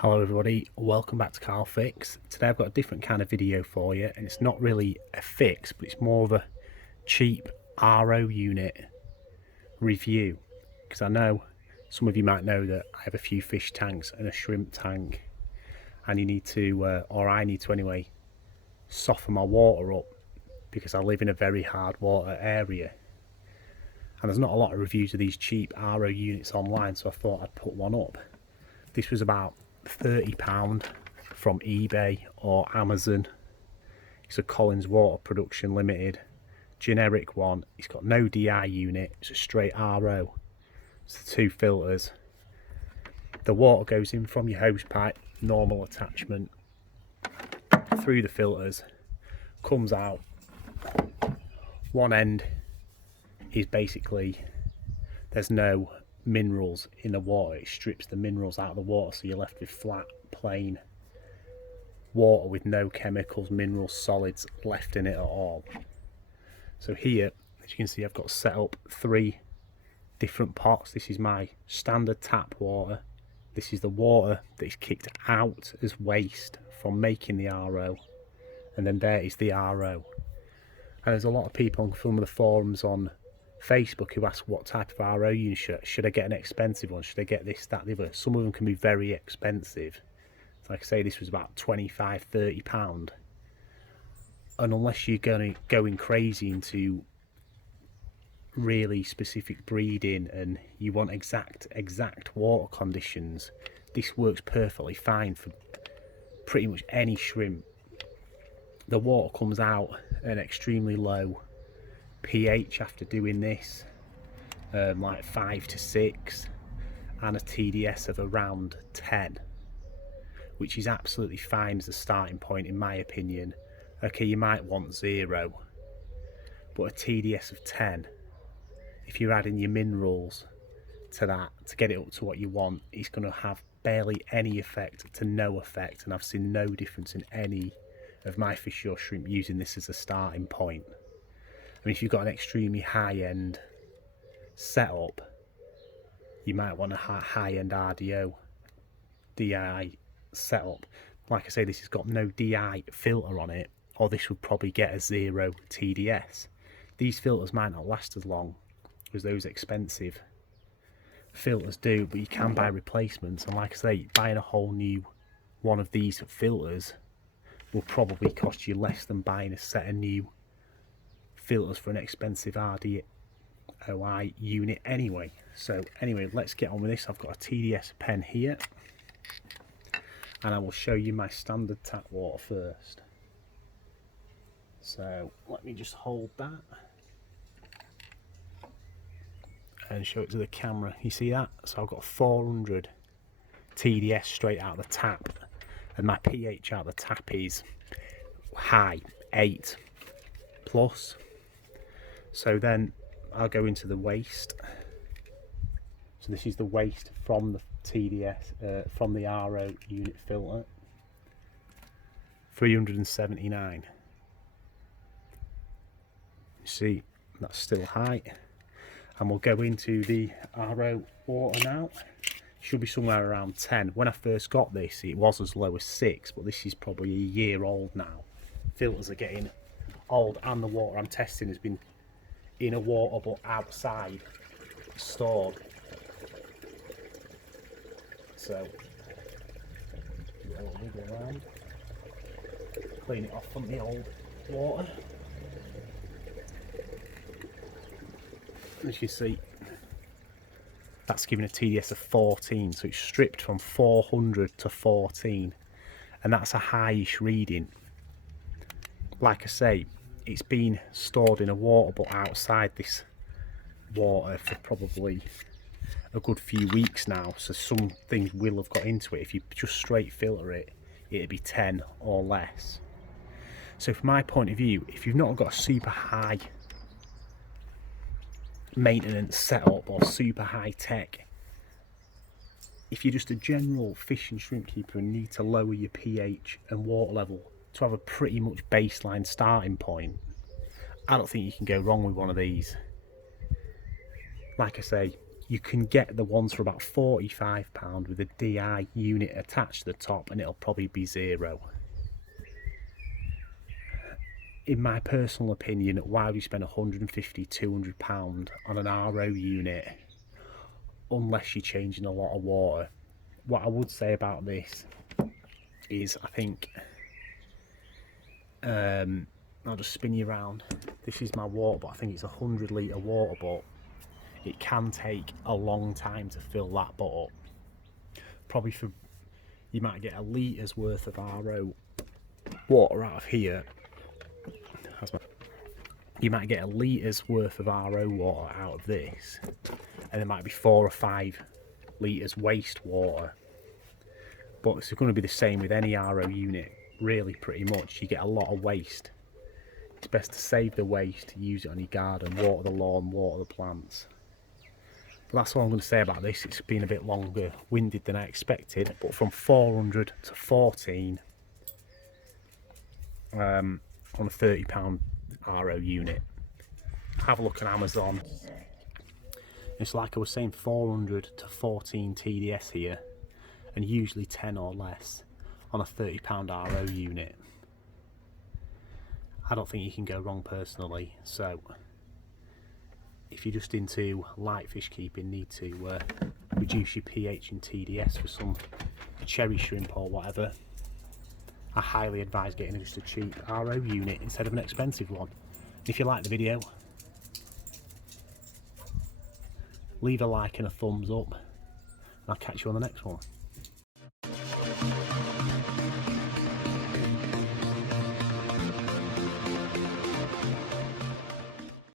Hello everybody, welcome back to Carl Fix. Today I've got a different kind of video for you, and it's not really a fix, but it's more of a cheap RO unit review, because I know some of you might know that I have a few fish tanks and a shrimp tank, and you need to, or I need to anyway, soften my water up because I live in a very hard water area. And there's not a lot of reviews of these cheap RO units online, so I thought I'd put one up. This was about £30 from eBay or Amazon. It's a Collins Water Production Limited generic one. It's got no DI unit, it's a straight RO. It's the two filters. The water goes in from your hose pipe, normal attachment, through the filters, comes out. One end is basically, there's no minerals in the water. It strips the minerals out of the water, so you're left with flat, plain water with no chemicals, minerals, solids left in it at all. So here, as you can see, I've got set up 3 different pots. This is my standard tap water. This is the water that is kicked out as waste from making the RO, and then there is the RO. And there's a lot of people on some of the forums on Facebook who ask what type of RO unit should I get. An expensive one, should I get this, that, the other. Some of them can be very expensive. Like I say, this was about £25–30, and unless you're going crazy into really specific breeding and you want exact water conditions, this works perfectly fine for pretty much any shrimp. The water comes out at an extremely low pH after doing this, like 5 to 6, and a TDS of around 10, which is absolutely fine as a starting point in my opinion. Okay, you might want 0, but a TDS of 10, if you're adding your minerals to that to get it up to what you want, it's going to have barely any effect to no effect, and I've seen no difference in any of my fish or shrimp using this as a starting point. I mean, if you've got an extremely high-end setup, you might want a high-end RDO DI setup. Like I say, this has got no DI filter on it, or this would probably get a 0 TDS. These filters might not last as long as those expensive filters do, but you can buy replacements, and like I say, buying a whole new one of these filters will probably cost you less than buying a set of new filters for an expensive RDOI unit anyway. So anyway, let's get on with this. I've got a TDS pen here, and I will show you my standard tap water first. So let me just hold that and show it to the camera. You see that? So I've got 400 TDS straight out of the tap, and my pH out of the tap is high, 8 plus. So then I'll go into the waste. So this is the waste from the TDS, from the RO unit filter. 379. You see, that's still high. And we'll go into the RO water now. Should be somewhere around 10. When I first got this, it was as low as 6, but this is probably a year old now. Filters are getting old, and the water I'm testing has been in a water but outside stored. So do a little wiggle around, clean it off from the old water. As you see, that's giving a TDS of 14, so it's stripped from 400 to 14, and that's a highish reading. Like I say, it's been stored in a water but outside this water for probably a good few weeks now, so some things will have got into it. If you just straight filter it, it'd be 10 or less. So from my point of view, if you've not got a super high maintenance setup or super high tech, if you're just a general fish and shrimp keeper and need to lower your pH and water level to have a pretty much baseline starting point, I don't think you can go wrong with one of these. Like I say, You can get the ones for about £45 with a DI unit attached to the top, and it'll probably be zero. In my personal opinion, why would you spend £150–200 on an RO unit unless you're changing a lot of water? What I would say about this is, I think, I'll just spin you around. This is my water, but I think it's a 100-litre water butt. It can take a long time to fill that butt up. Probably you might get a litres worth of RO water out of here. You might get a litres worth of RO water out of this, and there might be 4 or 5 litres waste water. But it's going to be the same with any RO unit, really, pretty much. You get a lot of waste. It's best to save the waste, use it on your garden, water the lawn, water the plants. But that's all I'm going to say about this. It's been a bit longer winded than I expected, but from 400 to 14 on a £30 RO unit. Have a look on Amazon. It's like I was saying, 400 to 14 TDS here, and usually 10 or less on a £30 RO unit. I don't think you can go wrong personally. So if you're just into light fish keeping, need to reduce your pH and TDS for some cherry shrimp or whatever, I highly advise getting just a cheap RO unit instead of an expensive one. If you like the video, leave a like and a thumbs up, and I'll catch you on the next one.